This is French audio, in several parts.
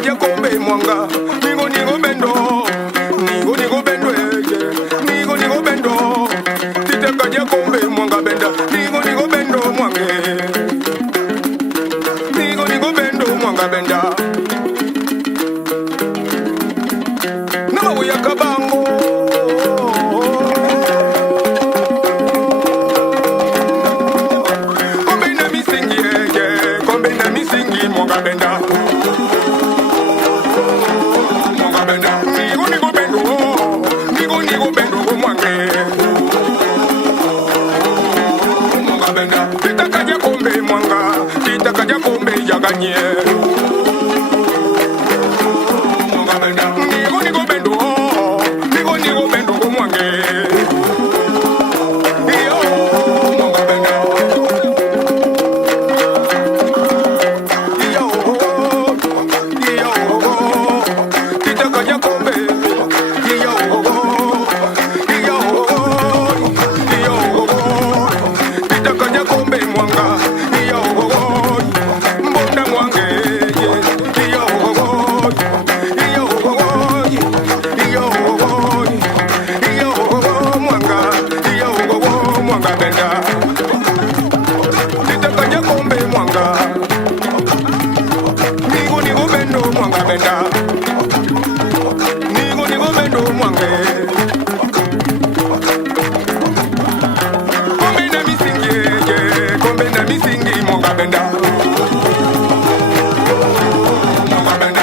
kaje kombe mwanga nigo nigo bendo nigo bendo nigo bendo tite kaje kombe mwanga benda nigo bendo mwange nigo bendo mwanga benda nama uya kabango mwanga benda mwanga benda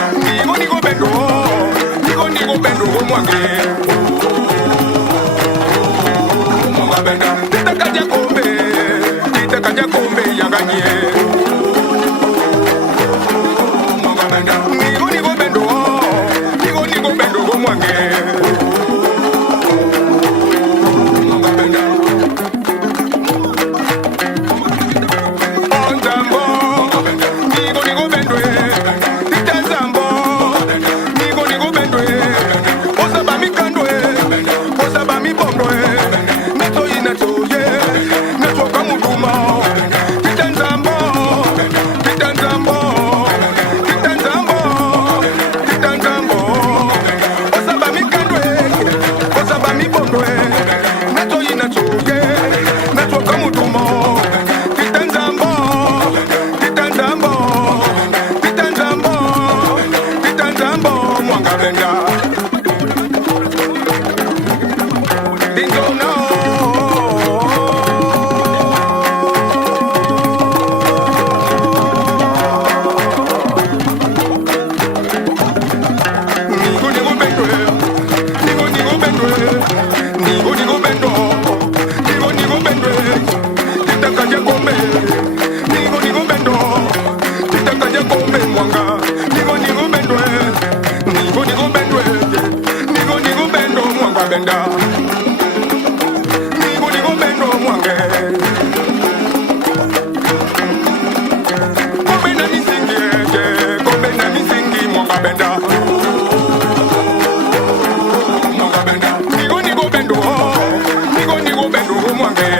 nigo bendo go mwange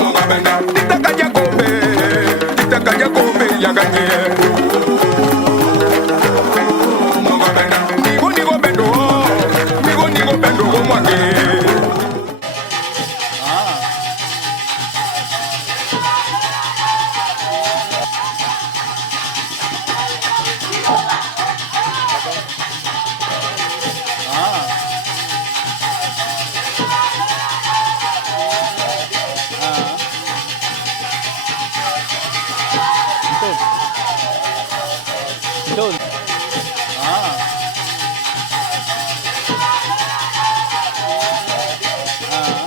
mwanga benda titakaja kombe mwanga titakaja kombe yaganye mwanga benda nigo bendo go mwange Doon. Ah. Ah.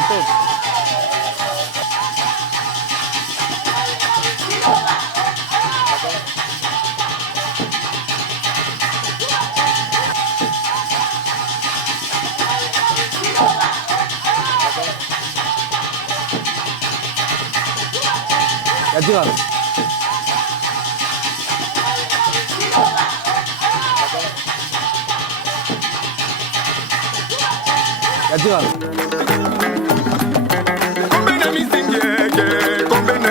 Ito. Yajiwan. Yajiwan. Kombe na misingi, kombe na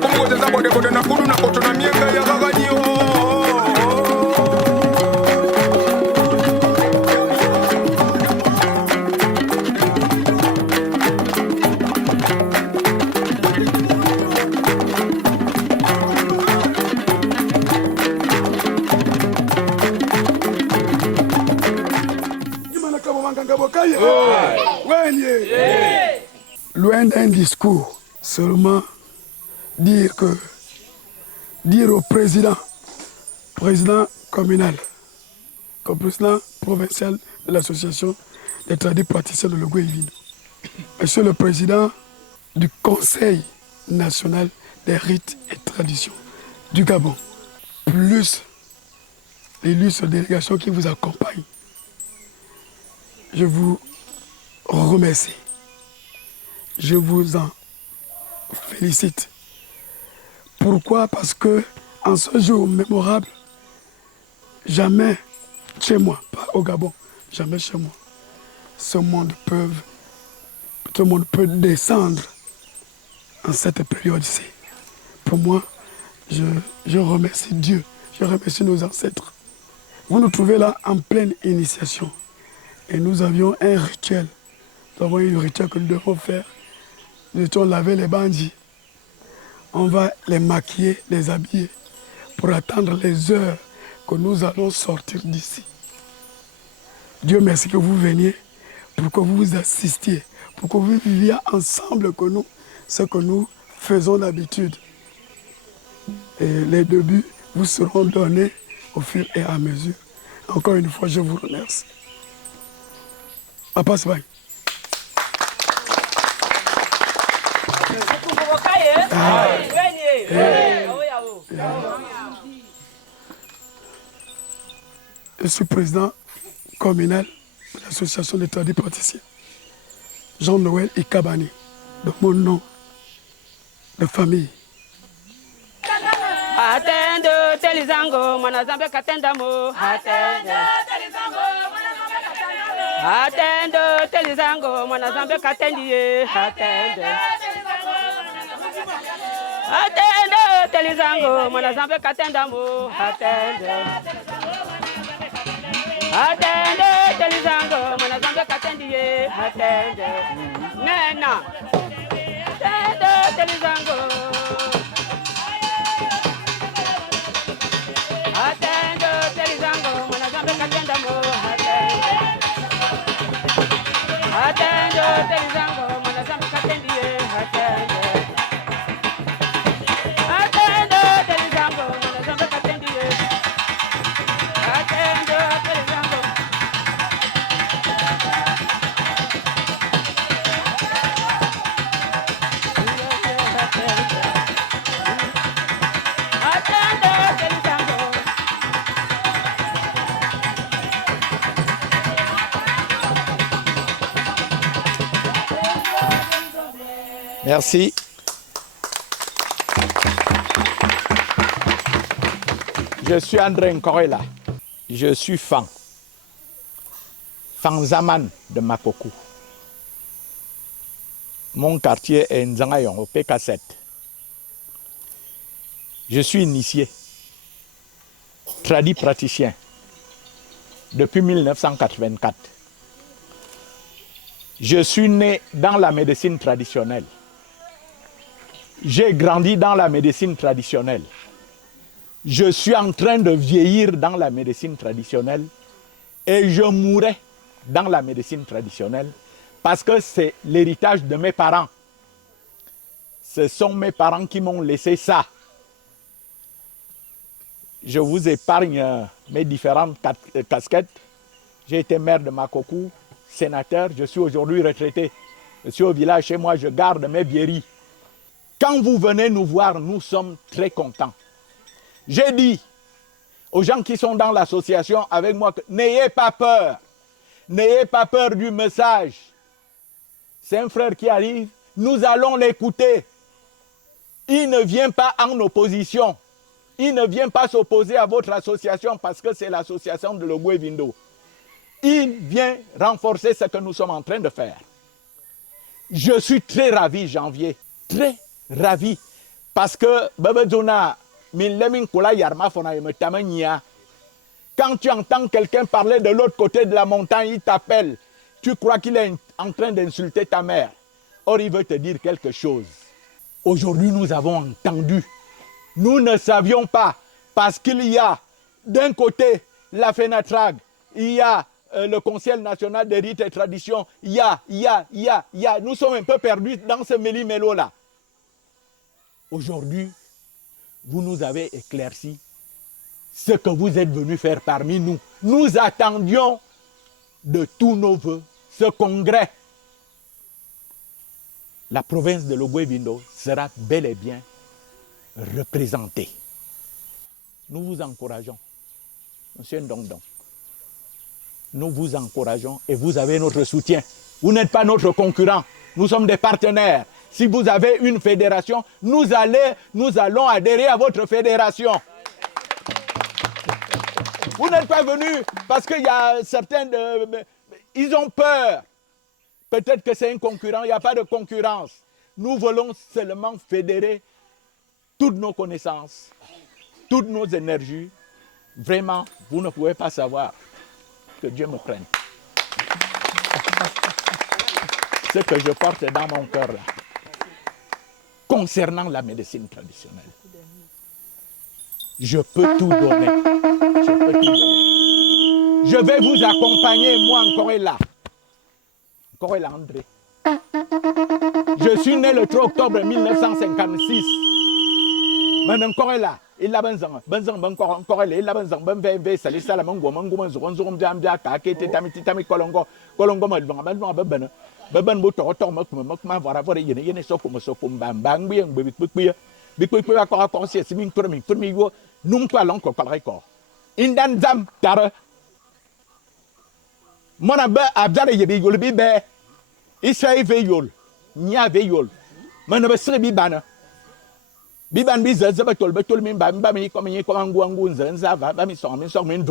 kumugozesa bodekote na kudu na koto na mienga ya gaganio. Loin d'un discours, seulement dire au président communal, comme président provincial de l'association des tradis praticiens de Logoué-Vindo, monsieur le président du Conseil national des rites et traditions du Gabon, plus l'illustre délégation qui vous accompagne, je vous remercie. Je vous en félicite. Pourquoi? Parce que en ce jour mémorable, jamais chez moi, pas au Gabon, jamais chez moi, ce monde peut descendre en cette période-ci. Pour moi, je remercie Dieu, je remercie nos ancêtres. Vous nous trouvez là en pleine initiation. Et nous avions un rituel. Nous avons un rituel que nous devons faire. Nous devons laver les bandits. On va les maquiller, les habiller pour attendre les heures que nous allons sortir d'ici. Dieu merci que vous veniez, pour que vous assistiez, pour que vous viviez ensemble que nous, ce que nous faisons d'habitude. Et les débuts vous seront donnés au fur et à mesure. Encore une fois, je vous remercie. Papa Svaï. Je suis président communal de l'association des tradis praticiens, Jean-Noël Ikabani, de mon nom de famille. Atendo telizango mwanazambe katenda mo atendo telizango mwanazambe katenda mo atendo telizango mwanazambe katendie atendo telizango mwanazambe katenda mo atendo telizango mwanazambe katendie atendo nena atendo telizango atendo telizango mwanazambe katenda mo atendo telizango mwanazambe katendie atendo telizango mwanazambe katendie atendo telizango Merci. Je suis André Nkorela. Je suis fan Zaman de Makokou. Mon quartier est Nzangayon, au PK7. Je suis initié, tradit praticien, depuis 1984. Je suis né dans la médecine traditionnelle. J'ai grandi dans la médecine traditionnelle. Je suis en train de vieillir dans la médecine traditionnelle et je mourrai dans la médecine traditionnelle parce que c'est l'héritage de mes parents. Ce sont mes parents qui m'ont laissé ça. Je vous épargne mes différentes casquettes. J'ai été maire de Makokou, sénateur, je suis aujourd'hui retraité. Je suis au village chez moi, je garde mes vieilleries. Quand vous venez nous voir, nous sommes très contents. J'ai dit aux gens qui sont dans l'association avec moi, n'ayez pas peur. N'ayez pas peur du message. C'est un frère qui arrive, nous allons l'écouter. Il ne vient pas en opposition. Il ne vient pas s'opposer à votre association parce que c'est l'association de Logoué-Vindo. Il vient renforcer ce que nous sommes en train de faire. Je suis très ravi, Janvier, très ravi, Parce que quand tu entends quelqu'un parler de l'autre côté de la montagne, il t'appelle. Tu crois qu'il est en train d'insulter ta mère. Or, il veut te dire quelque chose. Aujourd'hui, nous avons entendu. Nous ne savions pas. Parce qu'il y a d'un côté la FENATRAG, il y a le Conseil national des rites et traditions, il y a. Nous sommes un peu perdus dans ce méli-mélo-là. Aujourd'hui, vous nous avez éclairci ce que vous êtes venus faire parmi nous. Nous attendions de tous nos voeux ce congrès. La province de Logoué-Vindo sera bel et bien représentée. Nous vous encourageons, Monsieur Ndongdong. Nous vous encourageons et vous avez notre soutien. Vous n'êtes pas notre concurrent. Nous sommes des partenaires. Si vous avez une fédération, nous allons adhérer à votre fédération. Vous n'êtes pas venus parce qu'il y a certains... ils ont peur. Peut-être que c'est un concurrent, il n'y a pas de concurrence. Nous voulons seulement fédérer toutes nos connaissances, toutes nos énergies. Vraiment, vous ne pouvez pas savoir. Que Dieu me prenne. Ce que je porte dans mon cœur là, concernant la médecine traditionnelle. Je peux tout donner. Je peux tout donner. Je vais vous accompagner, moi, encore là. Encore là, André. Je suis né le 3 octobre 1956. Mais encore là. Il a encore là. Il a salé ça la mango, mango, mango, colongo, Biban biza zabatol batol min ba mi ko mi ko angu nza va ba mi so min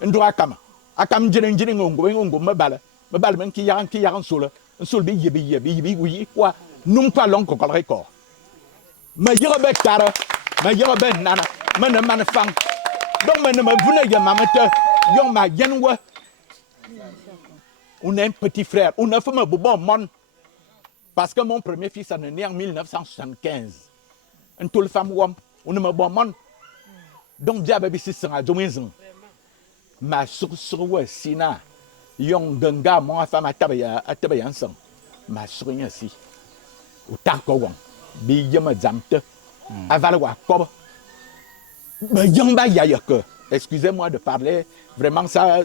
ndra kama akam jinin ngongo mabala men ki yaran sul bi yebi wi quoi num pa lon ko record ma yorobe tara ma yorobe nana man fang donc man ma vuna ya mamata yon ma yenwa on a un petit frère on a fait un bon mon parce que mon premier fils est né en 1975. Un tout le femme on ne me bon mon donc dia baby si sera domizon ma sur sina yon ganga mon femme atabaya ensemble ma sur si au tako won bi yema zamte aval wa kob mais yon ba ya que excusez-moi de parler vraiment ça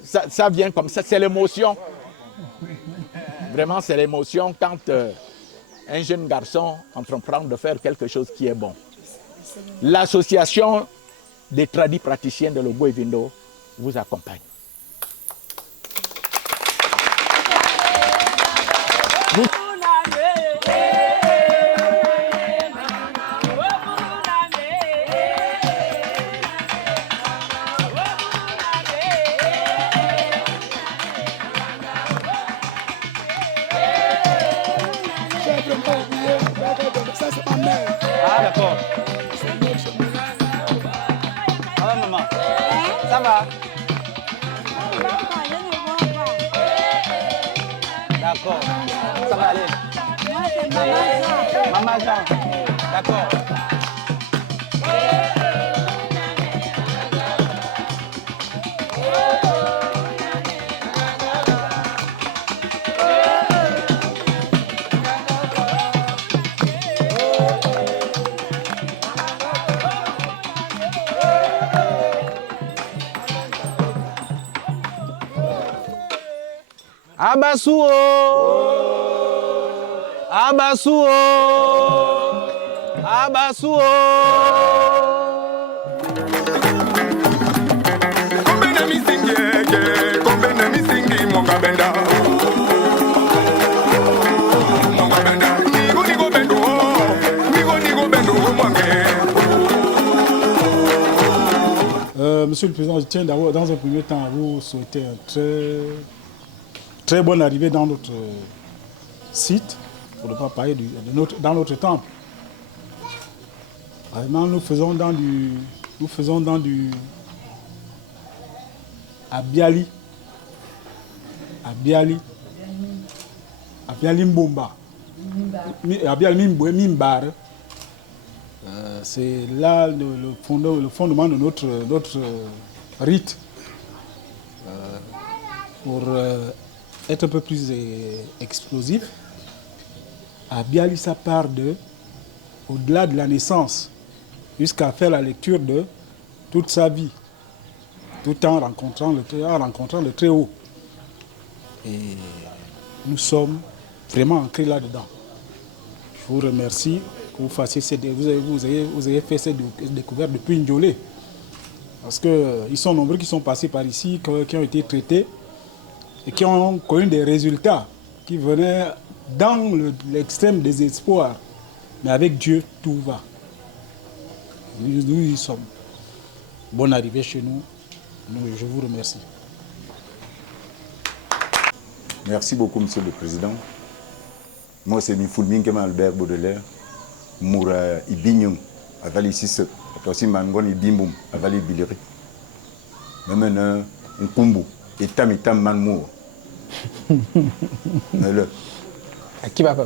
vient comme ça, c'est l'émotion vraiment c'est l'émotion quand un jeune garçon entreprend de faire quelque chose qui est bon. L'association des tradis praticiens de Logoué-Vindo vous accompagne. Ça, c'est ma mère. Ah, d'accord. Ah, maman. Ça va? D'accord. Ça va aller. Maman Jean. D'accord. Abasuo! Abasuo! Abasuo! Kombena misingi, kombena misingi, monga benda. Monga benda, nigo bendo, nigo bendo, mwange. Monsieur le Président, je tiens d'abord, dans un premier temps, à vous souhaiter un très bonne arrivée dans notre site, pour ne pas parler dans notre temple. Vraiment, nous faisons dans du Abiali Mbomba. Abiali Mimbar. C'est là le fondement de notre rite. Pour être un peu plus explosif, Abiali, ça part au-delà de la naissance, jusqu'à faire la lecture de toute sa vie, tout en rencontrant le Très-Haut. Et nous sommes vraiment ancrés là-dedans. Je vous remercie que vous fassiez vous avez fait cette découverte depuis Ndjolé. Parce qu'ils sont nombreux qui sont passés par ici, qui ont été traités et qui ont connu des résultats qui venaient dans l'extrême désespoir. Mais avec Dieu, tout va. Nous y sommes. Bonne arrivée chez nous. Je vous remercie. Merci beaucoup, Monsieur le Président. Moi, c'est Mifulmin Kema Albert Baudelaire, Moura Ibignum, Avali Sisse, aussi Mangon Ibimbum, Avali Bileri. Maintenant, un kumbu, etam manmour. Qui va pas?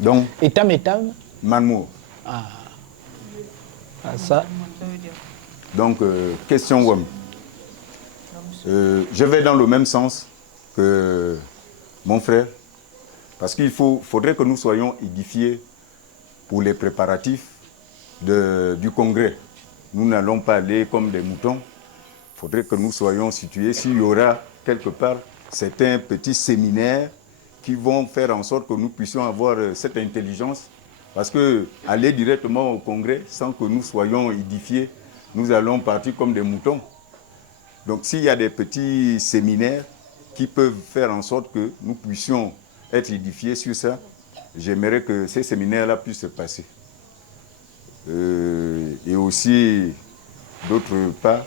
Donc, Etam manmour. Ah, ça. Donc, question WAM. Je vais dans le même sens que mon frère, parce qu'il faudrait que nous soyons édifiés pour les préparatifs du congrès. Nous n'allons pas aller comme des moutons. Il faudrait que nous soyons situés. S'il y aura quelque part certains petits séminaires qui vont faire en sorte que nous puissions avoir cette intelligence. Parce que aller directement au congrès sans que nous soyons édifiés, nous allons partir comme des moutons. Donc s'il y a des petits séminaires qui peuvent faire en sorte que nous puissions être édifiés sur ça, j'aimerais que ces séminaires-là puissent se passer. Et aussi, d'autre part,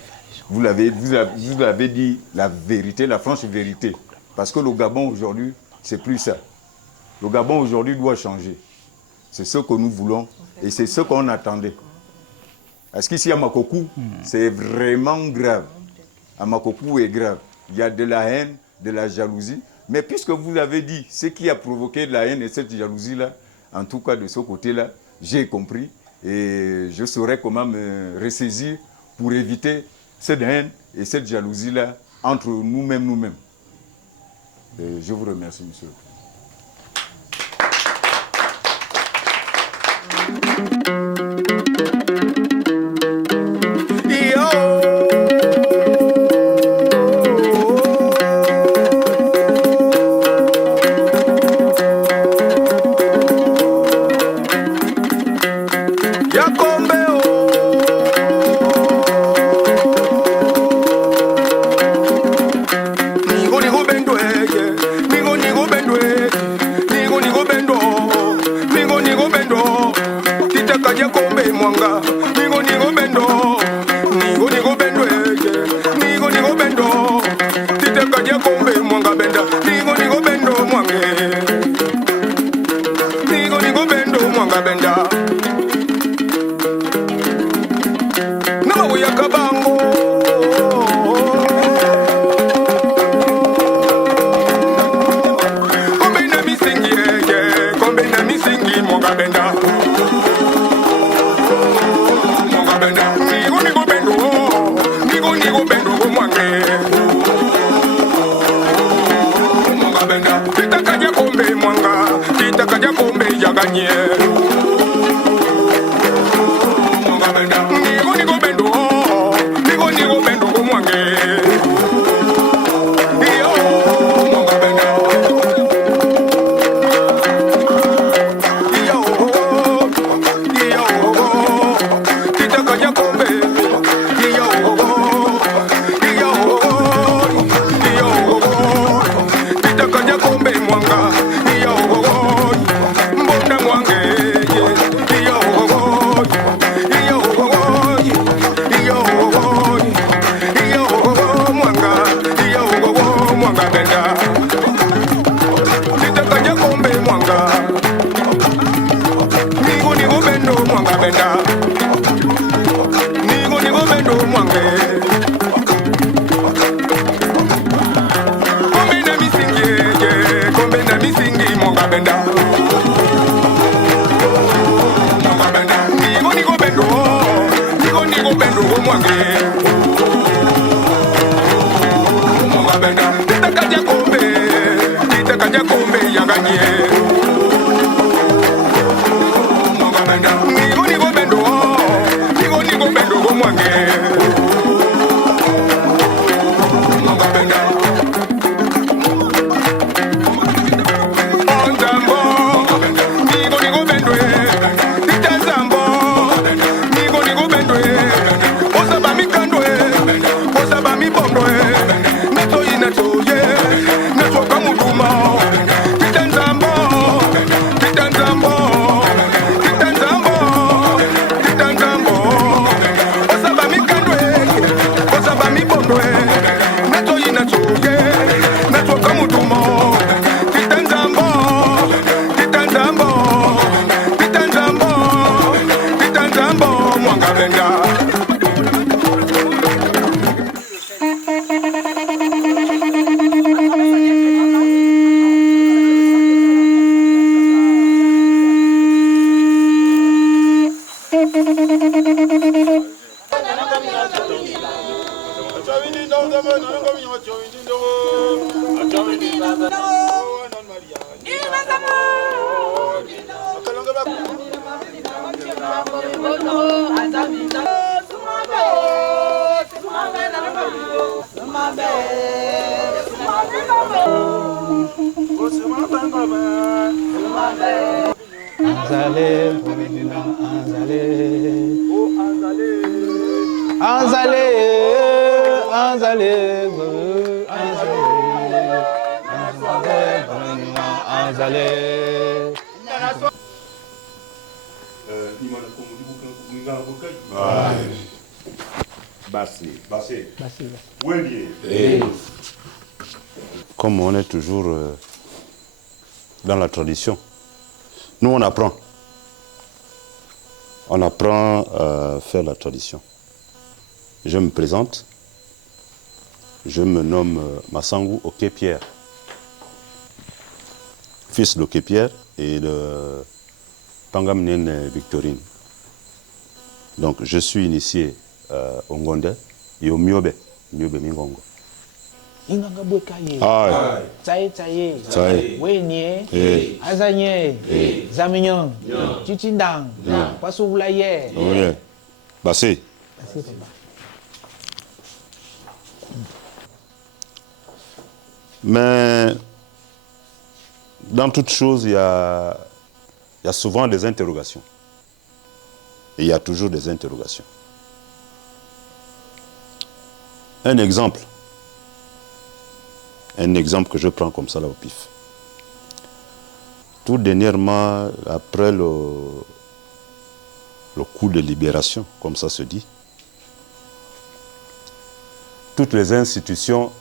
vous l'avez dit, la vérité, la franche vérité. Parce que le Gabon aujourd'hui, c'est plus ça. Le Gabon aujourd'hui doit changer. C'est ce que nous voulons et c'est ce qu'on attendait. Parce qu'ici à Makokou, c'est vraiment grave. À Makokou est grave. Il y a de la haine, de la jalousie. Mais puisque vous avez dit ce qui a provoqué de la haine et cette jalousie-là, en tout cas de ce côté-là, j'ai compris. Et je saurais comment me ressaisir pour éviter cette haine et cette jalousie-là entre nous-mêmes. Je vous remercie, monsieur. Mbonda mwange nigo bendo mwange mwanga benda titakaja kombe yaganye mwanga benda nigo bendo mwange mwanga benda onzambo nigo bendo titazambo nigo bendo osaba mikando osaba mibondo nato inatoye nato kamuduma titanzambo osaba mikando osaba mibondo nato inatoye nato kamuduma titanzambo mwanga benda Comme on est toujours dans la tradition, nous on apprend. On apprend à faire la tradition. Je me présente. Je me nomme Massangu Oké-Pierre, fils d'Oké-Pierre et de Pangamnene Victorine. Donc je suis initié au Ngonde et au Myobe Mingongo. Inganga bwekaye. Ah, Tsaye. Wenye. Azanye. Zaminyon. Chichindang. Pasubulaye. oui. Bassé. Mais dans toute chose, il y a souvent des interrogations. Et il y a toujours des interrogations. Un exemple que je prends comme ça là au pif. Tout dernièrement, après le coup de libération, comme ça se dit, toutes les institutions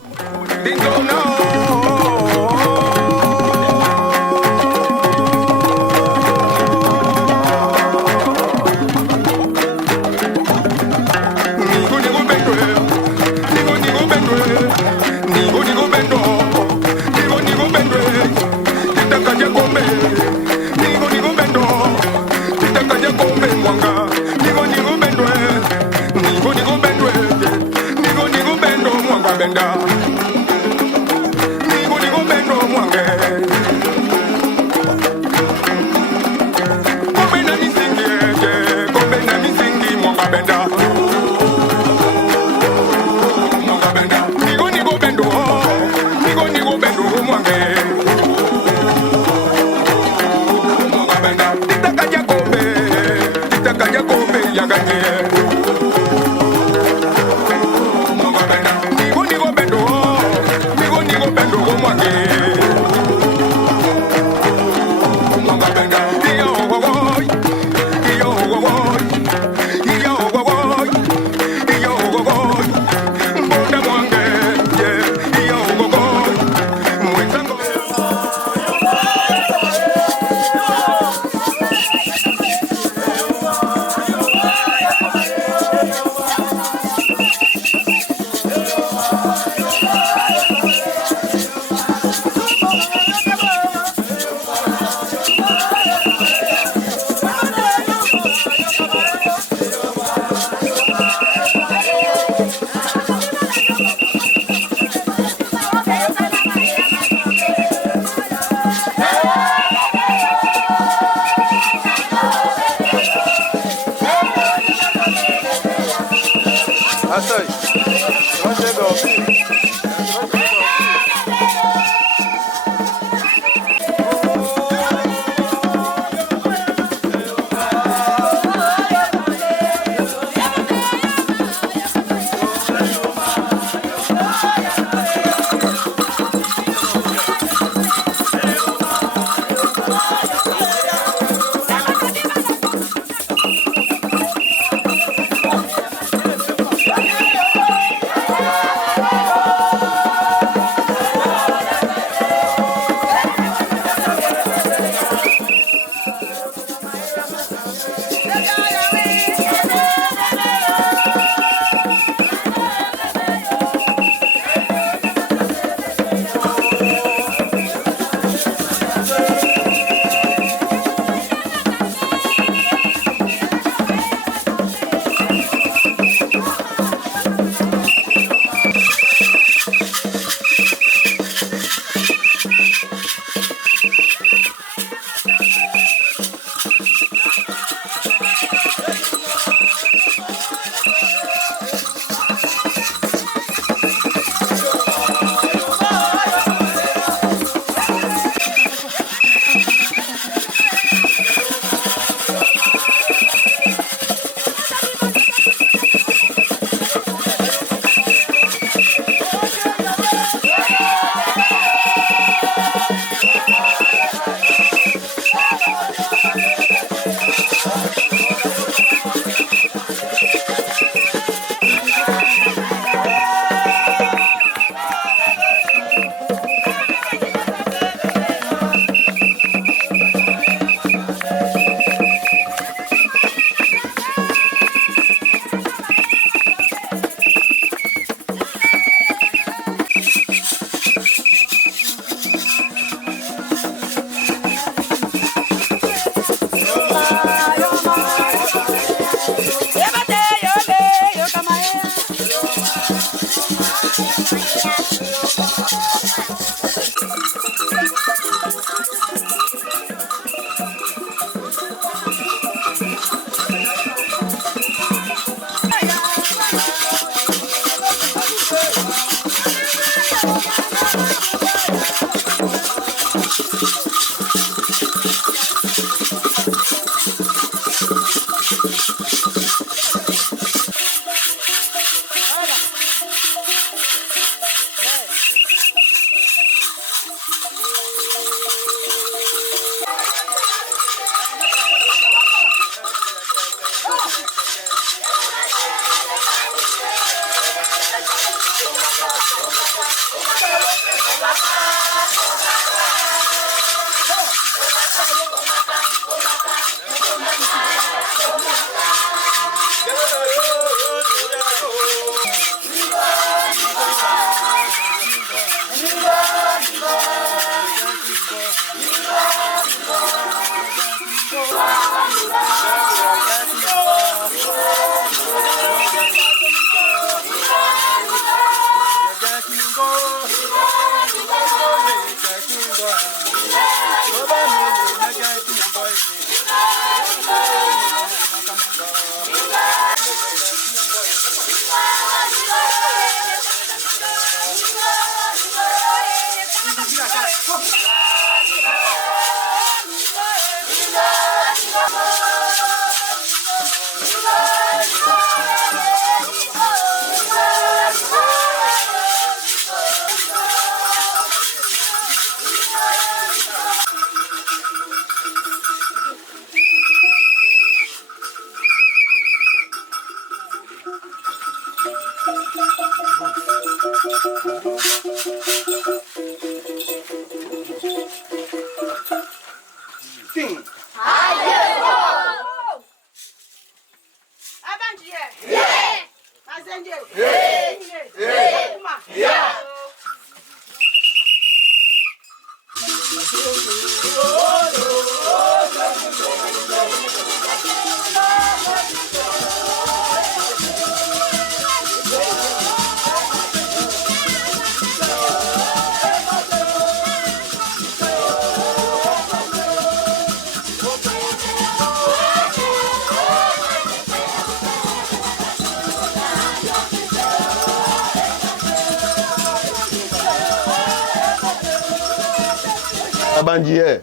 Abandier.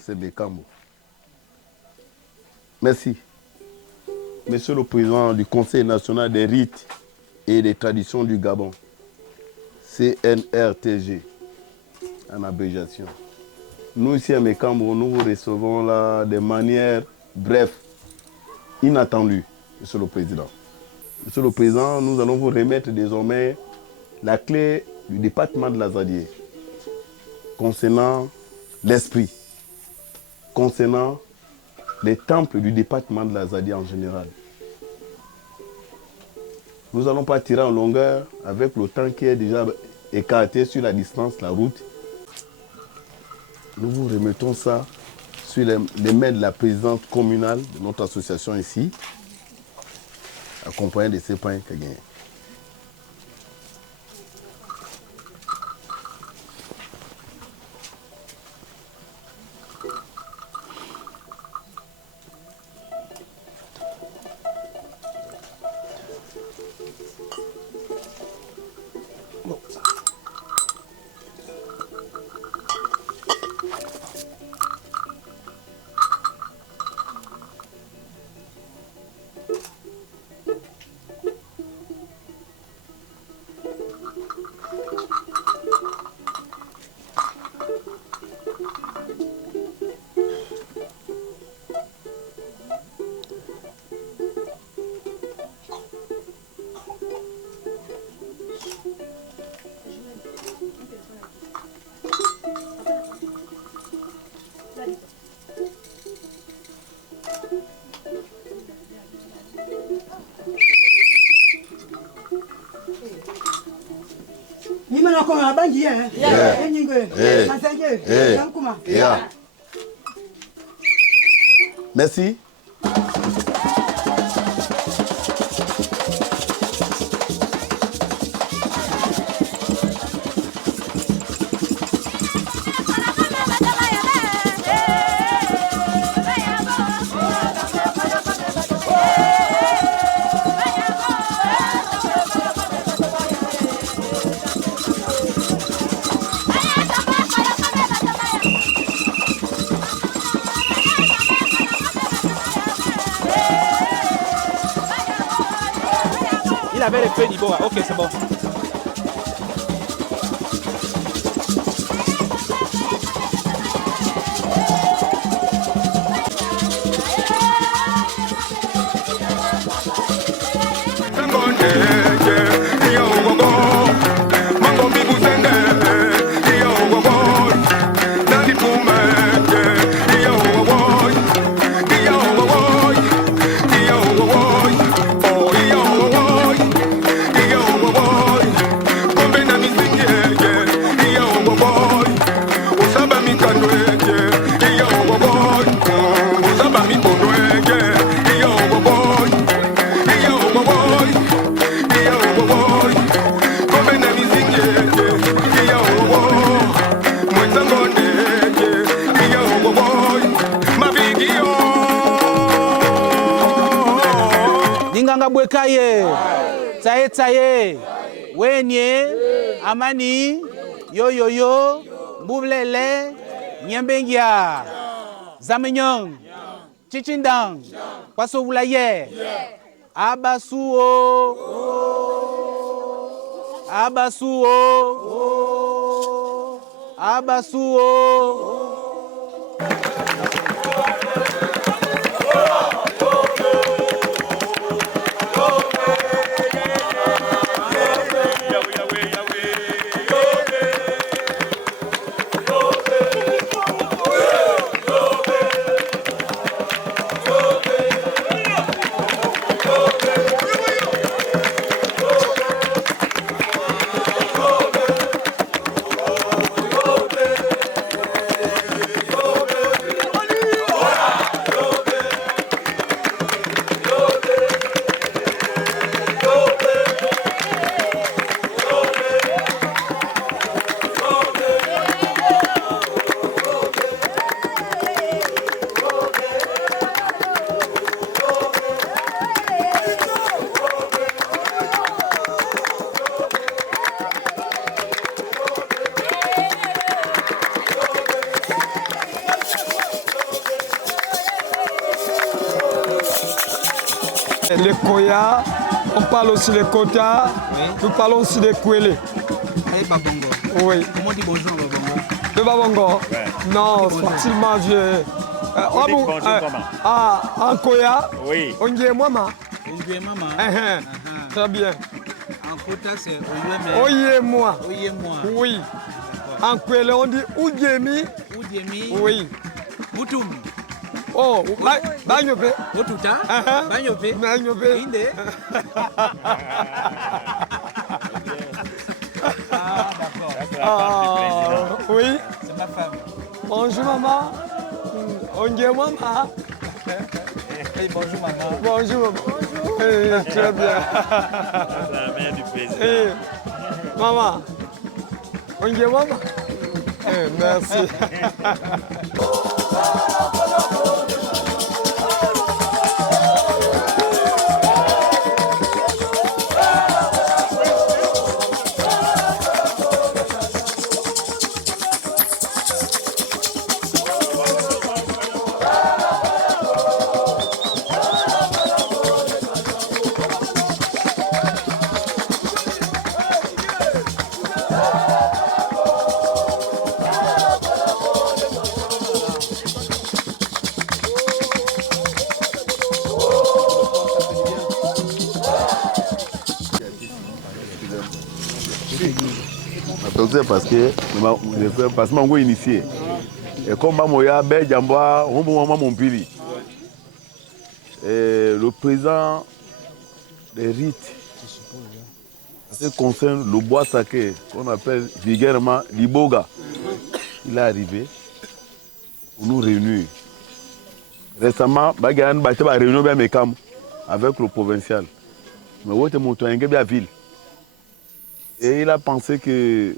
C'est Bekambo. Merci. Monsieur le Président du Conseil national des rites et des traditions du Gabon, CNRTG, en abréviation. Nous ici à Bekambo, nous vous recevons là de manière brève, inattendue, Monsieur le Président. Monsieur le Président, nous allons vous remettre désormais la clé du département de l'Azadier concernant l'esprit, concernant les temples du département de l'Azadier en général. Nous allons pas tirer en longueur avec le temps qui est déjà écarté sur la distance, la route. Nous vous remettons ça sur les mains de la présidente communale de notre association ici, accompagnée de ses parents qui gagnent. Merci. Il avait les feux niveau. Ok, c'est bon. Bwekaye, tsaye, wenye, amani, yo, mbuvlele, nyembengia, zamenyong, chichindang, kwasovulaye, abasuo, Les Koya, on parle aussi des Kota, nous parlons aussi des Kwele. Et Babongo. Oui. Comment on dit bonjour Babongo? Le Babongo? Non, facilement je... en Koya, Oui. on dit Mama. On dit Mama. Très bien. En Kota, c'est Oyé-moi. Oyé-moi. Oui. En Kwele, on dit Oudjemi. Oudjemi. Oui. Moutoum. Oh, Bagnope. Otuta. Bagnope. Bagnope. Inde. Ah, d'accord. Oui. C'est ma femme. Bonjour maman. On dit maman. Bonjour maman. Bonjour maman. Bonjour. Très bien. C'est la mère du président. Maman. On dit maman. Merci. Parce que je suis initié. Et comme le président des rites, ce qui concerne le bois sacré, qu'on appelle vulgairement l'Iboga, il est arrivé pour nous réunir. Récemment, il y a une réunion avec le provincial. Mais où est la ville? Et il a pensé qu'il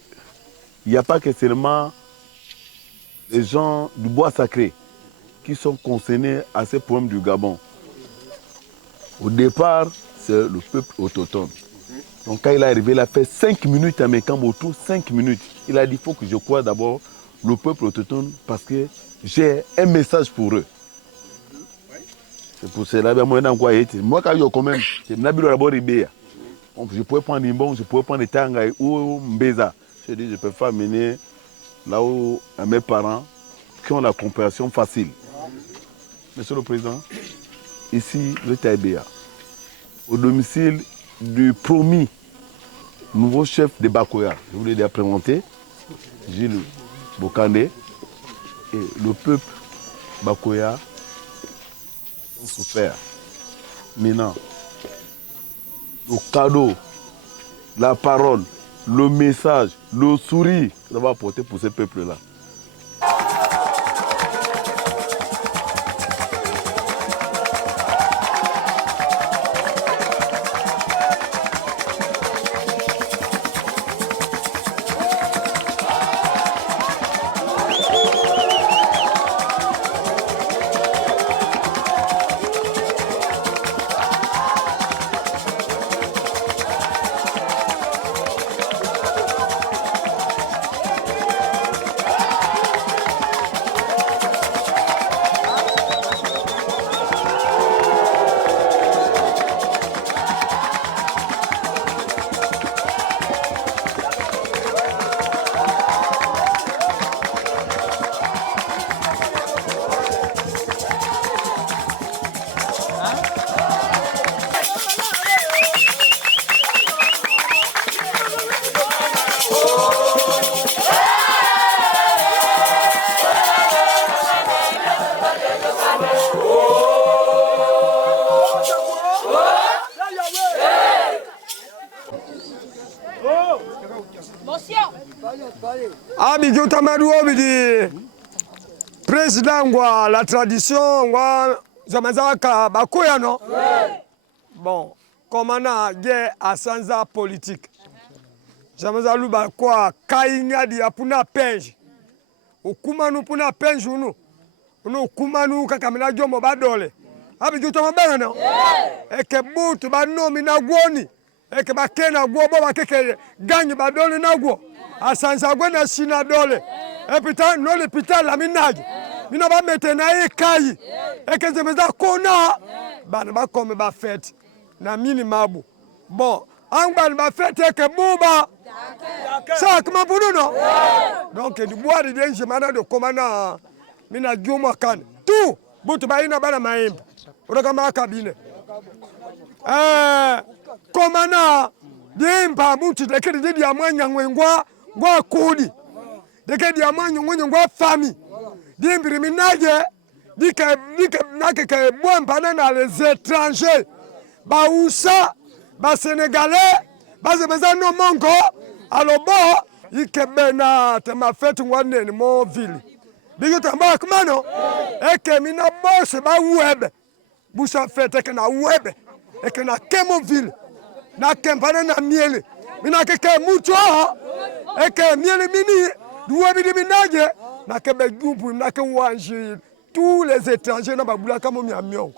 n'y a pas que seulement les gens du bois sacré qui sont concernés à ces problèmes du Gabon. Au départ, c'est le peuple autochtone. Donc quand il est arrivé, il a fait 5 minutes à Mekam autour, 5 minutes. Il a dit, il faut que je croie d'abord le peuple autochtone parce que j'ai un message pour eux. C'est pour cela que moi, quand je quand même, c'est d'abord Ribéa. Je pouvais prendre Nimbon, je pouvais prendre Tangaï ou Mbeza. Je dis, je peux pas amener là où à mes parents qui ont la compréhension facile. Monsieur le Président, ici, le Taïbéa, au domicile du promis nouveau chef de Bakoya, je voulais déjà présenter, Gilles Bokande, et le peuple Bakoya ont souffert. Maintenant, le cadeau, la parole, le message, le sourire que ça va apporter pour ce peuple-là. Abidjo Tamadou Obidi, président de la tradition, Zamazaka Bakoya, non? Bon, comment on a à Sanza politique? Zamazalou Bakoya, Kaïnia di Apuna Penj. Au Kumanu Puna Penj, nous Kumanu Kakamina Jomo Badole. Abidjo Tamadou, non? Et que Bout Banomina Gwoni, et que Bakena Gwobo Bakeke gagne Badole Nagwo. Asanza gwena sina dole. Epita no le pita la minaji. Mina ba metena e kai. E ke zemeza kona. Bana ba comme ba fête. na mini mabu. Bon, angban ba fête que bouba. Ça comment pour nous non? Donc du bois de denje mana de commandant mina Juma kan. Tout butu ba ina bana maembe. Uroka ma kabine. Commandant dimpa butu de kedi di amanya ngwa ngwa kodi. De kedi amanya ngwa famille. Dimbiri minaje dika nake ke bomba na les étrangers. Ba ousa ba sénégalais ba zebeza no mongo alobo ikebena tema fetu ngwane ni mo ville bigo tamba kumano eke mina boss ba webe busa fete ke na webe eke na kemo ville na kempana na miele mina ke mucho eke miele mini duwe bi minaje na kebe gubu na ke wanji tous les étrangers na babula kama miamio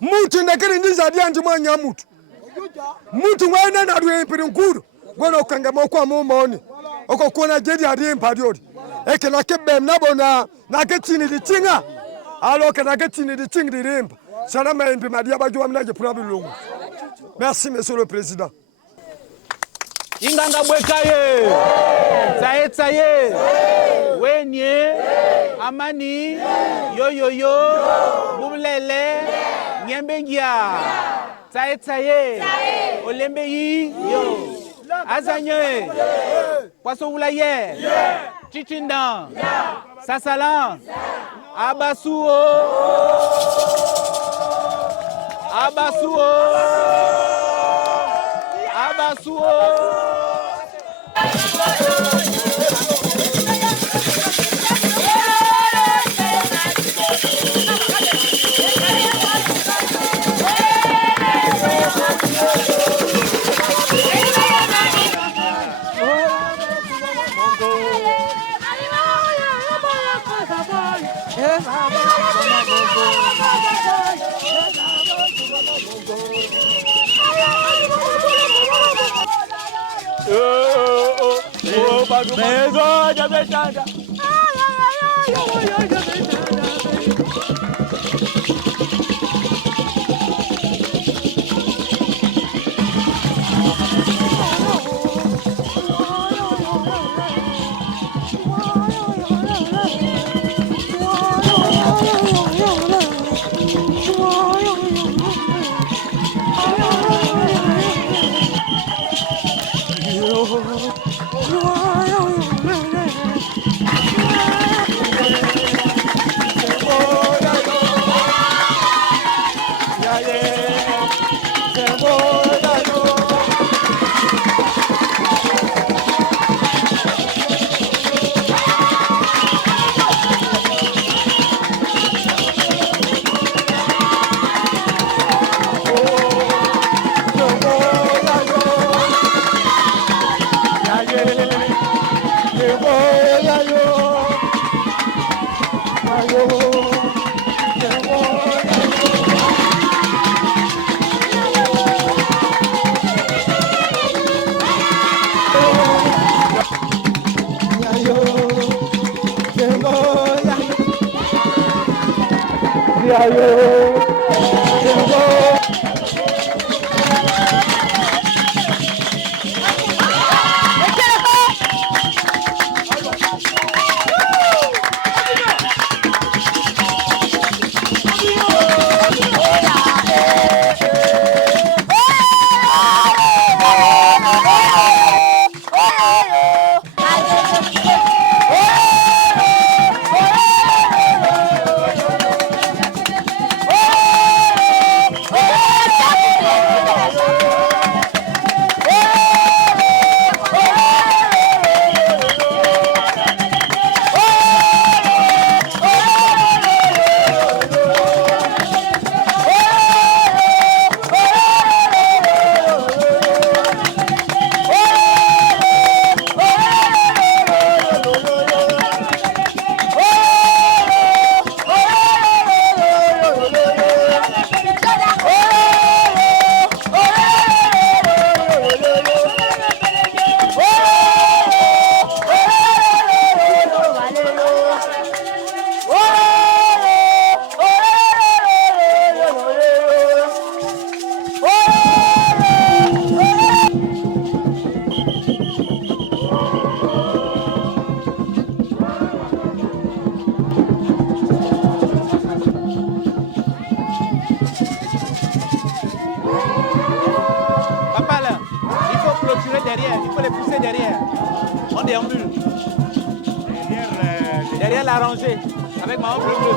mutu ndekere ndiza dianji mwanya mutu mutu ngwana na duwe mpirinkuru gwana ukangama kwa mumoni oko kuona jedi adi mpadiodi eke na kebe mnabona na ketini di chinga alo ke na ketini di chinga di rimpa sana maimpi madia bajua mnaje prabi lungu. Merci monsieur le président. Inganga bwekaye tsaye wenye amani yoyoyo bumlele nyembengia tsaye olembeyi yo azanye poisson oulaye chichindan sasalan abasuo derrière, il faut les pousser derrière. On déambule. Derrière la rangée, avec ma bleu bleu.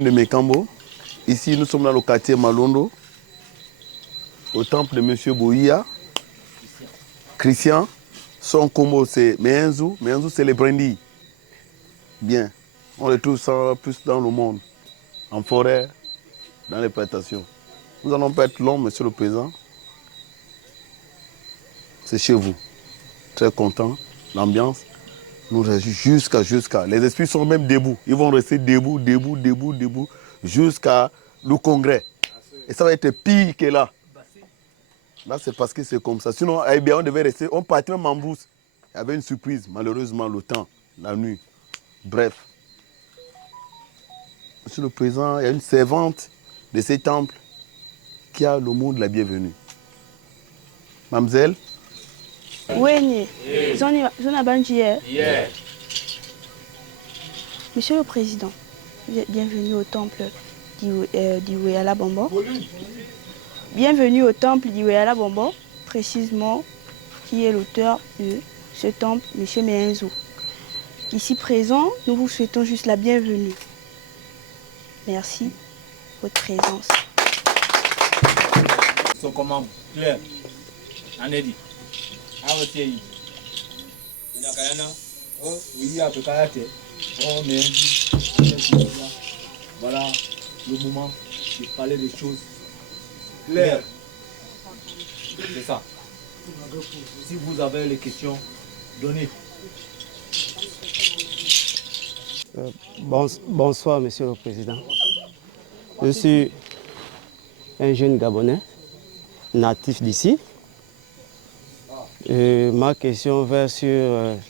De Mekambo. Ici, nous sommes dans le quartier Malondo, au temple de M. Boïa. Christian, son combo c'est Mehenzu. Mehenzu c'est les brindilles. Bien, on les trouve ça plus dans le monde, en forêt, dans les plantations. Nous n'allons pas être longs, Monsieur le Président. C'est chez vous. Très content, l'ambiance. Nous restons jusqu'à. Les esprits sont même debout. Ils vont rester debout, jusqu'à le congrès. Et ça va être pire que là. Là, c'est parce que c'est comme ça. Sinon, eh bien, on devait rester. On partait même en brousse. Il y avait une surprise, malheureusement, le temps, la nuit. Bref. Monsieur le Président, il y a une servante de ces temples qui a le mot de la bienvenue. Mademoiselle. Oui, Monsieur le Président, bienvenue au temple d'Iweyala Bombo. Bienvenue au temple d'Iweyala Bombo, précisément qui est l'auteur de ce temple, M. Mehenzu. Ici présent, nous vous souhaitons juste la bienvenue. Merci de votre présence. Son commande, clair, Anedi. Voilà le moment de parler des choses claires. C'est ça. Si vous avez les questions, donnez. Bonsoir, Monsieur le Président. Je suis un jeune Gabonais, natif d'ici. Ma question va sur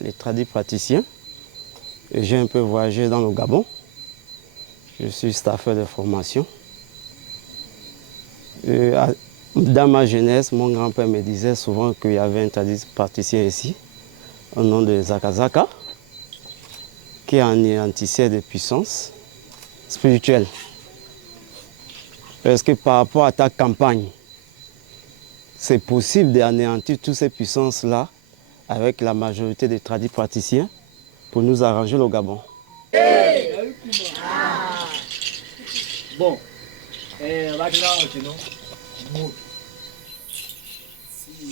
les tradis praticiens. J'ai un peu voyagé dans le Gabon. Je suis staffeur de formation. Dans ma jeunesse, mon grand-père me disait souvent qu'il y avait un tradit praticien ici, au nom de Zakazaka, qui anéantissait des puissances spirituelles. Est-ce que par rapport à ta campagne, c'est possible d'anéantir toutes ces puissances-là avec la majorité des tradis praticiens pour nous arranger le Gabon? Bon, maintenant, si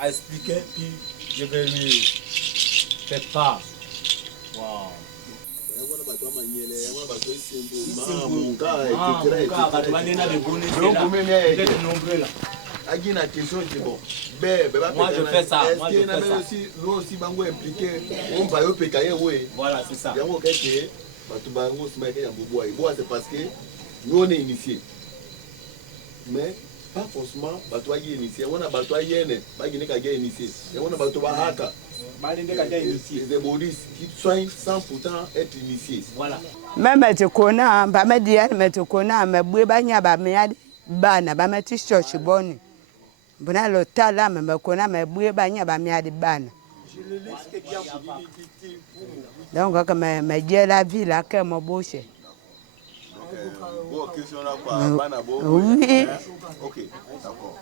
à expliquer, puis je vais lui faire part. Wow. Moi je fais ça. Nous aussi, bango impliqué. On va y pécailler, oui. Voilà, c'est ça. C'est parce que nous on est initiés. Mais pas forcément batoyer initié. On a batoyer ne, pas guiné kage initié. Et on a batoyer haka. Les hémorroïdes qui soignent sans pourtant être initiés. Voilà. Même si tu connais, mais tu connais, mais tu connais, bana bamati church boni bona lo tala me kona me bue banya ba mi adi bana donc comme me je la vie là que mo bouche Bon, question là quoi, bana bo. Oui. OK, d'accord.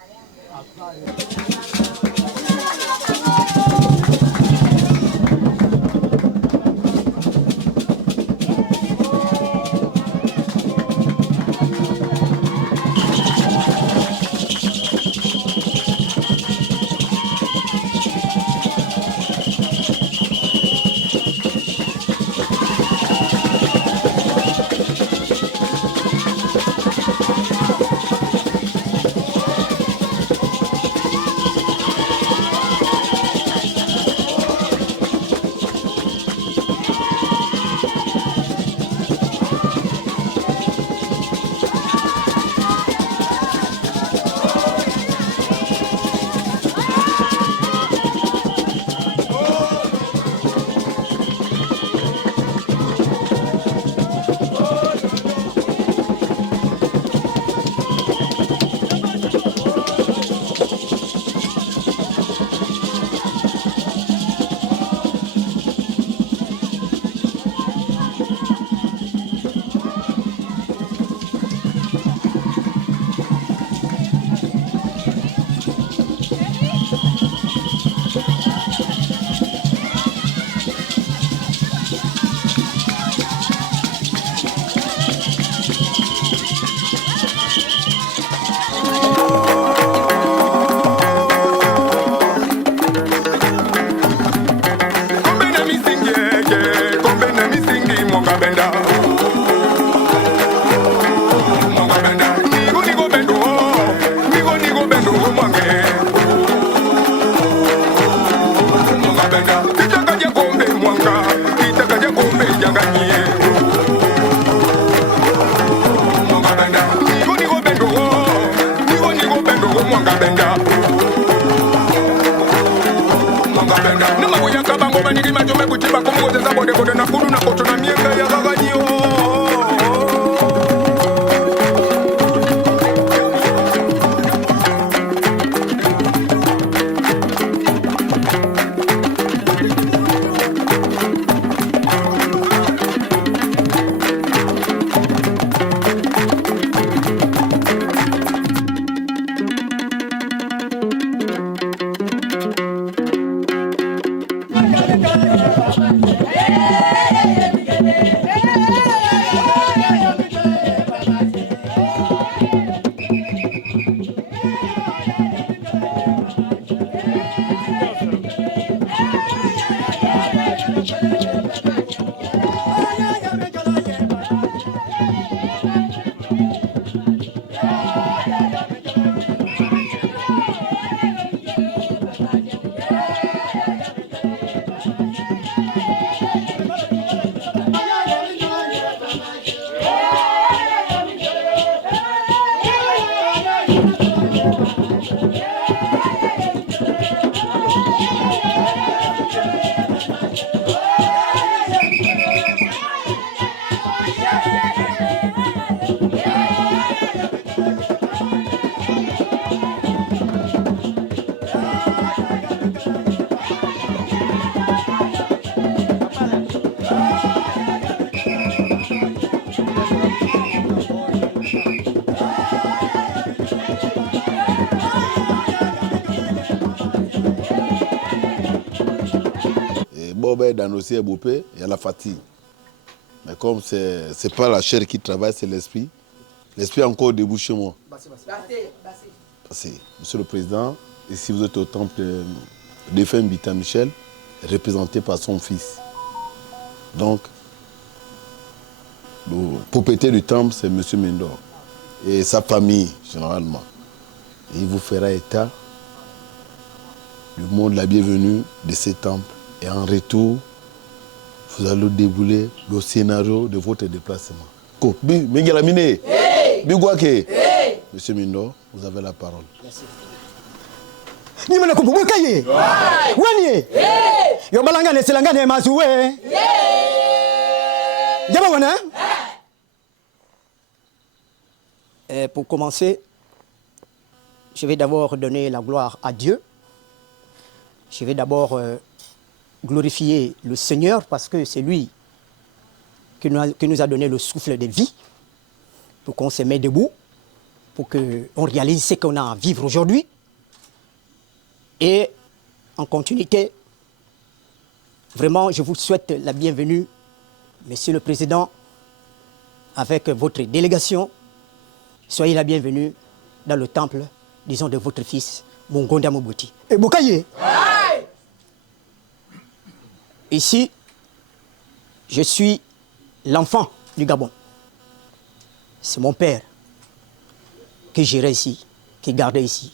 Dans nos il y a la fatigue. Mais comme ce n'est pas la chair qui travaille, c'est l'esprit. L'esprit est encore debout chez moi. Monsieur le Président, ici vous êtes au temple de défunt Bita Michel, représenté par son fils. Donc, le propriétaire du temple, c'est Monsieur Mendor. Et sa famille, généralement. Et il vous fera état du monde la bienvenue de ce temple. Et en retour, vous allez débouler le scénario de votre déplacement. Monsieur Mindo, vous avez la parole. Merci. Ni mana kubu bukaye. Wani. Yo balanga ne selanga ne masuwe. Yaba wana. Pour commencer, je vais d'abord donner la gloire à Dieu. Je vais d'abord glorifier le Seigneur parce que c'est lui qui nous a donné le souffle de vie pour qu'on se mette debout, pour qu'on réalise ce qu'on a à vivre aujourd'hui. Et en continuité, vraiment, je vous souhaite la bienvenue, Monsieur le Président, avec votre délégation. Soyez la bienvenue dans le temple, disons, de votre fils, Mongonda Mobuti. Et Bokaye. Ici, je suis l'enfant du Gabon. C'est mon père qui gérait ici, qui gardait ici.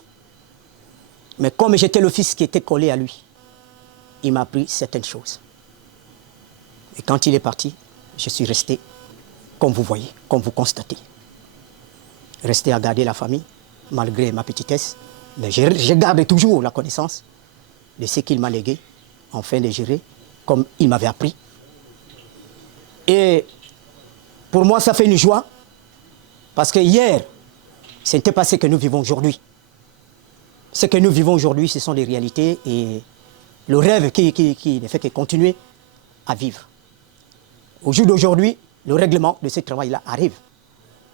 Mais comme j'étais le fils qui était collé à lui, il m'a appris certaines choses. Et quand il est parti, je suis resté, comme vous voyez, comme vous constatez. Resté à garder la famille, malgré ma petitesse. Mais je garde toujours la connaissance de ce qu'il m'a légué, afin de gérer comme il m'avait appris. Et pour moi, ça fait une joie, parce que hier, ce n'était pas ce que nous vivons aujourd'hui. Ce que nous vivons aujourd'hui, ce sont des réalités et le rêve qui ne fait que continuer à vivre. Au jour d'aujourd'hui, le règlement de ce travail-là arrive.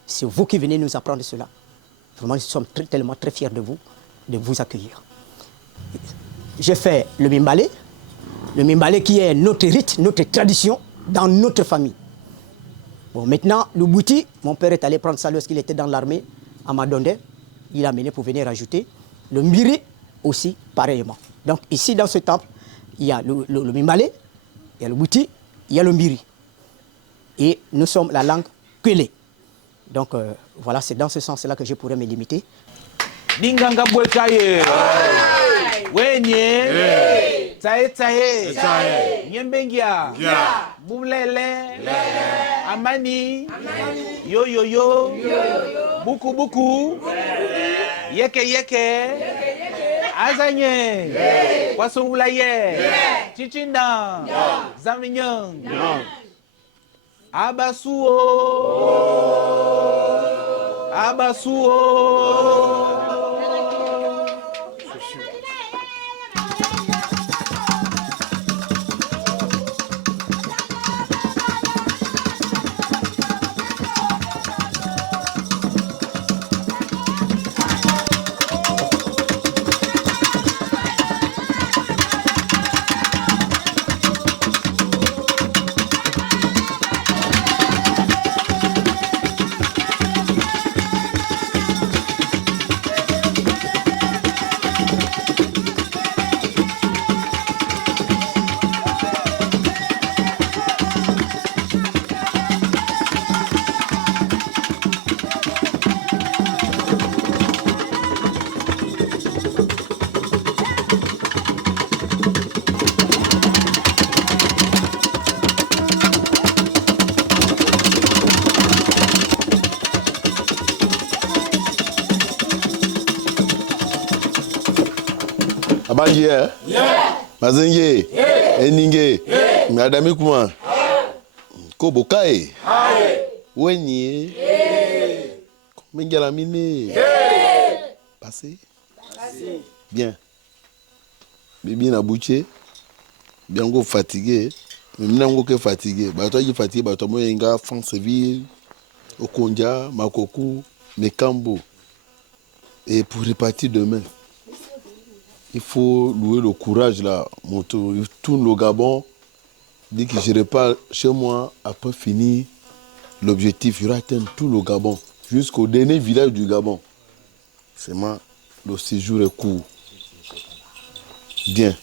C'est vous qui venez nous apprendre cela. Vraiment, nous sommes tellement très fiers de vous accueillir. J'ai fait le Mimbale qui est notre rite, notre tradition dans notre famille. Bon, maintenant, le Bouti, mon père est allé prendre ça lorsqu'il était dans l'armée à Madonde. Il a amené pour venir ajouter. Le Mbiri aussi, pareillement. Donc ici, dans ce temple, il y a le Mimbale, il y a le Bouti, il y a le Mbiri. Et nous sommes la langue Kwele. Donc voilà, c'est dans ce sens-là que je pourrais me limiter. Dinganga Bwekaye. Wenye. Tsae tsae. Nyembengia. Boumlele. Amani. Yo yo yo. Buku buku. Yeke yeke. Azanye. Kwasongulaye. Chichinda. Zaminyang. Abasuo. Abasuo. Abangie, Mazenye, Eninge, Madame Kuma, Kobokai, Wenye, Mengalamine, Passé, bien, Bibi Nabouché, bien go fatigué, même go que fatigué, bah toi il est fatigué, bah toi moi il y a Franceville, Okondia, Makoku, Mekambo, et pour repartir demain. Il faut louer le courage là. Il tourne le Gabon, dit que je repars chez moi, après fini l'objectif, il atteindre tout le Gabon, jusqu'au dernier village du Gabon. C'est moi, le séjour est court. Bien.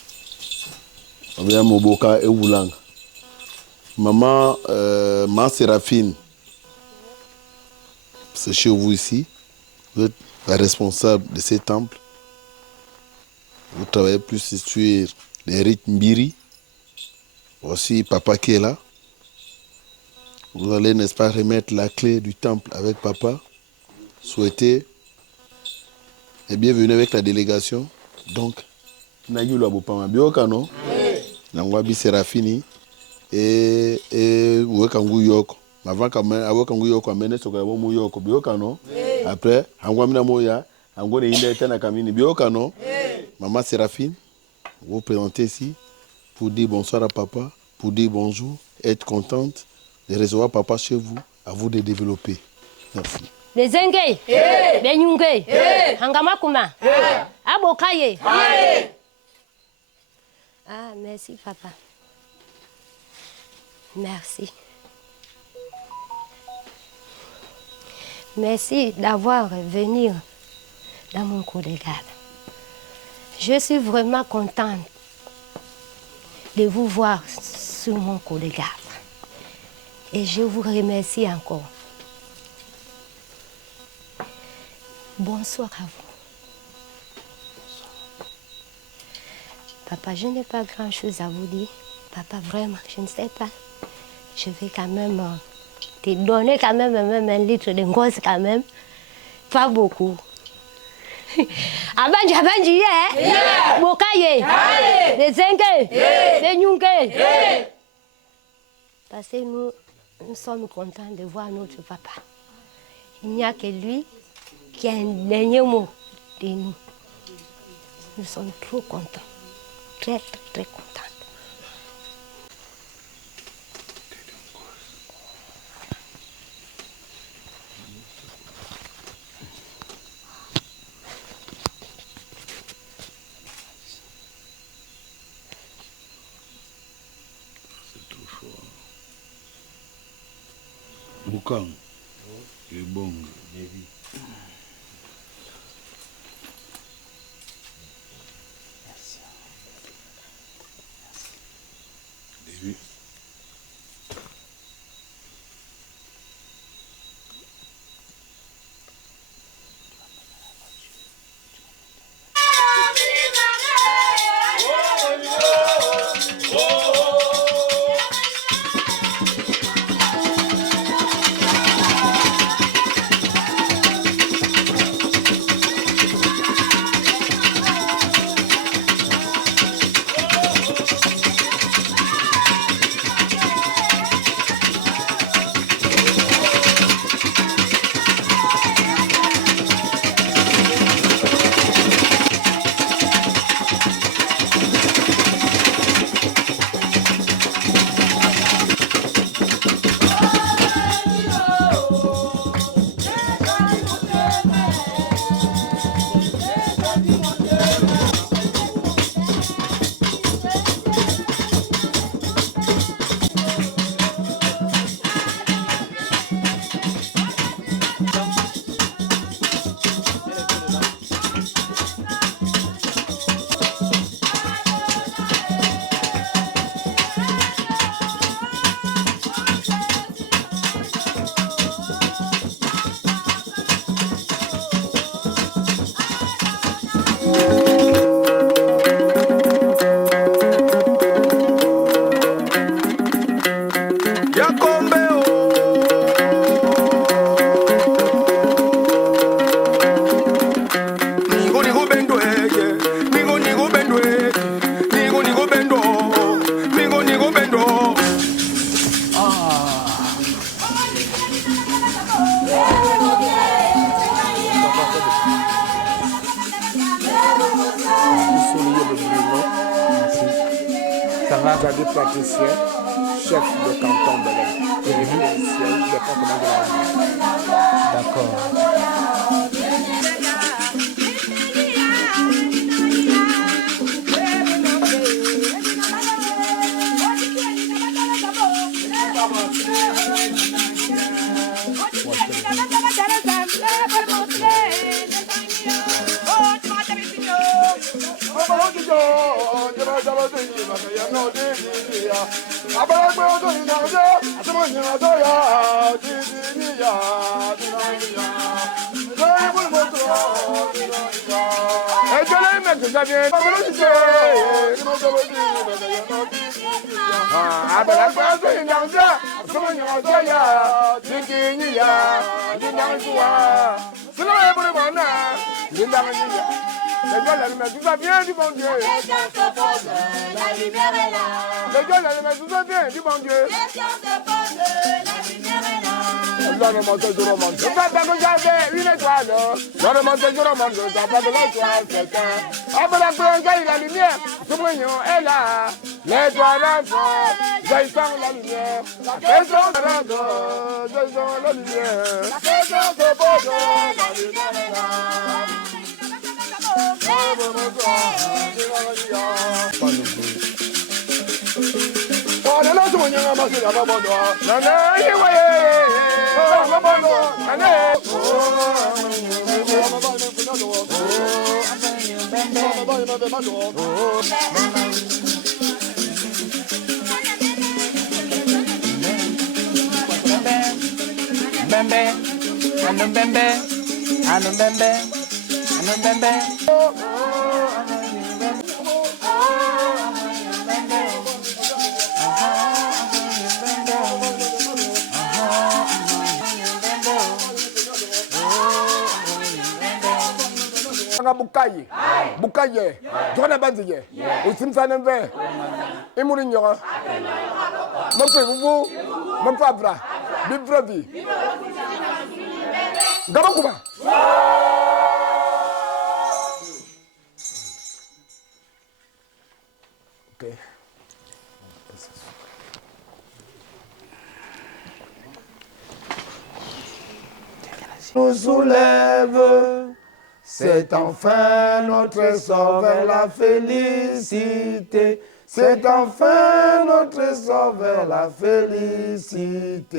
On vient à Moboka et Oulang. Maman, ma Séraphine, c'est chez vous ici. Vous êtes la responsable de ces temples. Vous travaillez plus sur les rites Mbiri. Aussi, papa qui est là. Vous allez, n'est-ce pas, remettre la clé du temple avec papa. Souhaitez et bienvenue avec la délégation. Donc, nayu la bopama bioka no. Nangwabi Serafini et wekangu yoko. Avant awokangu yoko amene soka bomu yoko bioka no. Après, angwamina moya, angone inde tena kamini bioka no. Maman Séraphine, vous présentez ici pour dire bonsoir à papa, pour dire bonjour, être contente de recevoir papa chez vous, à vous de développer. Merci. Les Zengé, les Nyungé, Hangamakuma, Abokaye. Ah, merci papa. Merci. Merci d'avoir venu dans mon cours de garde. Je suis vraiment contente de vous voir sur mon cours de garde. Et je vous remercie encore. Bonsoir à vous. Papa, je n'ai pas grand-chose à vous dire. Papa, vraiment, je ne sais pas. Je vais quand même te donner quand même un litre de gosse quand même. Pas beaucoup. Abanji, Bokaye, les Zengé, les Nyungé. Parce que nous sommes contents de voir notre papa. Il n'y a que lui qui a un dernier mot de nous. Nous sommes trop contents. Très, très, très contents. Bukang, il est bon. Merci. Début. Des praticiens, chef de canton de la département de la ville. D'accord. tout ça vient du bon Dieu. La question se pose, la lumière est là. Les gens l'allument, tout ça vient du bon Dieu. La question se pose, la lumière est là. Je remonte. Je pas que j'avais une étoile. Je remonte. Ça pas de l'étoile, c'est un. Après la plongée, la lumière, ce moignon est là. L'étoile entre, je sens la lumière. La question rentre, je sens la lumière. La question se pose, la lumière est là. Bukaye, Jona Banziye, Simsanenve, Emurinora, Mopebu, Mopabra, Bibravi, Gabakuba. Okay. Nous soulève, c'est enfin notre essor vers la félicité. C'est enfin notre essor vers la félicité.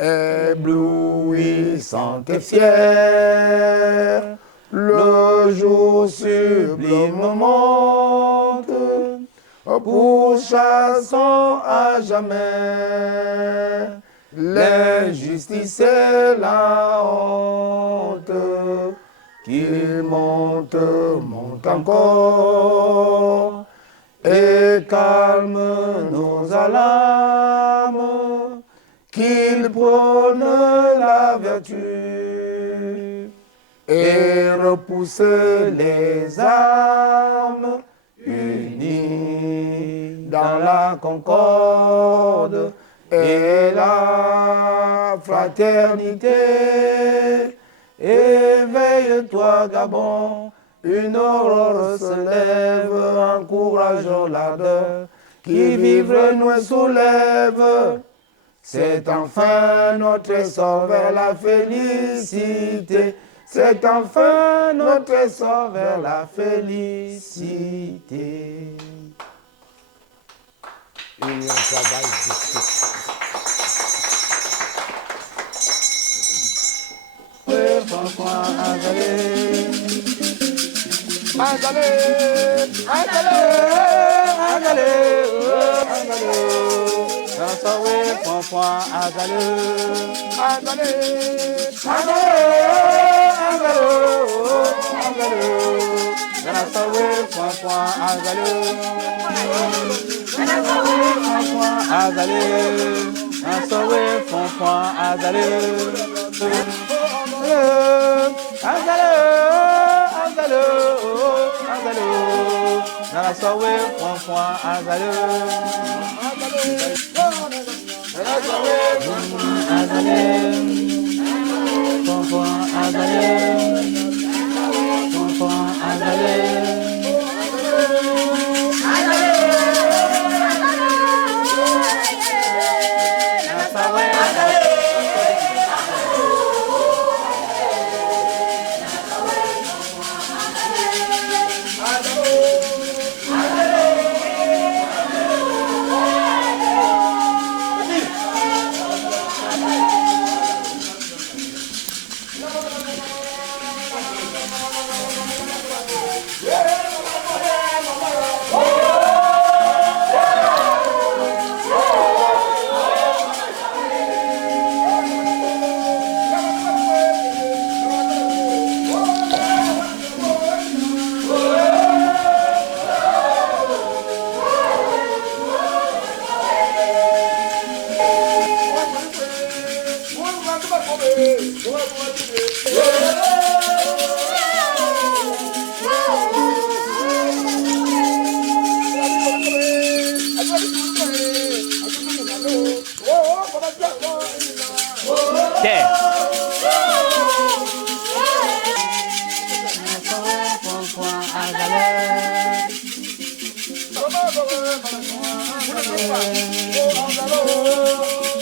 Éblouissant et fier, le jour sublime monte, pourchassant à jamais l'injustice et la honte. Qu'il monte encore et calme nos alarmes. Qu'il prône la vertu et repousse les armes, unis dans la concorde et la fraternité. Éveille-toi, Gabon, une aurore se lève, encourageons l'ardeur qui vivre nous soulève. C'est enfin notre essor vers la félicité. C'est enfin notre essor vers la félicité. Union travail justice.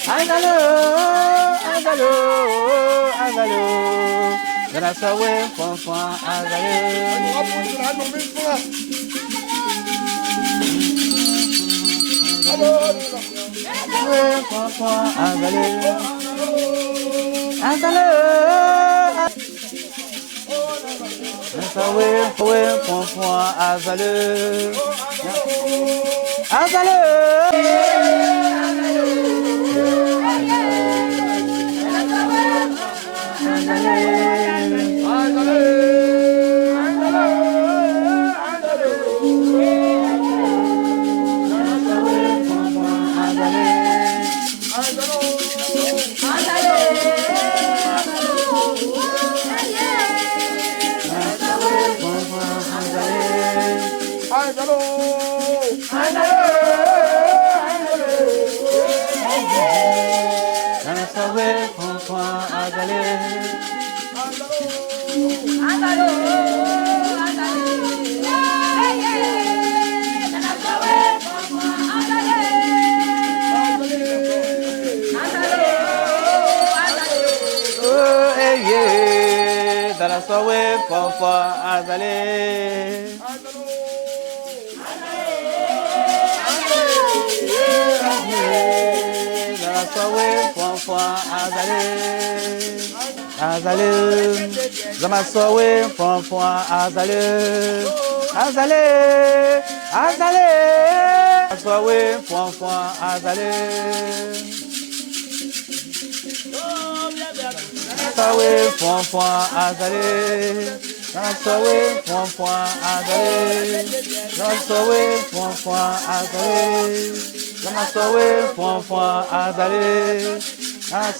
Azalo, azalo, azalo. Dana sawe fonfon azalo. Azalo. Azalo, fonfon azalo. Azalo. Sawe fonfon azale. Sawe fonfon azale. Azale. Zama sawe fonfon azale. Azale. Azale. Sawe fonfon azale. Sawe fonfon azale. Sawe fonfon azale. Sawe fonfon azale. Sawe fonfon azale.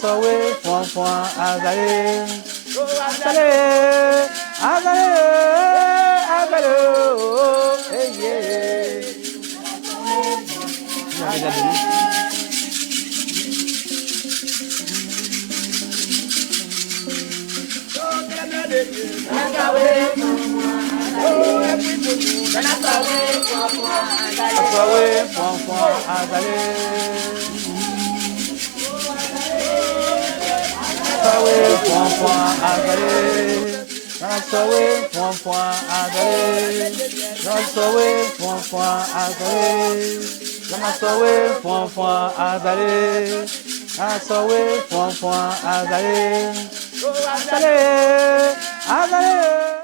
Sawe fonfon azale. Azale. Azale. Azale. Hey yeah. Azale, azale.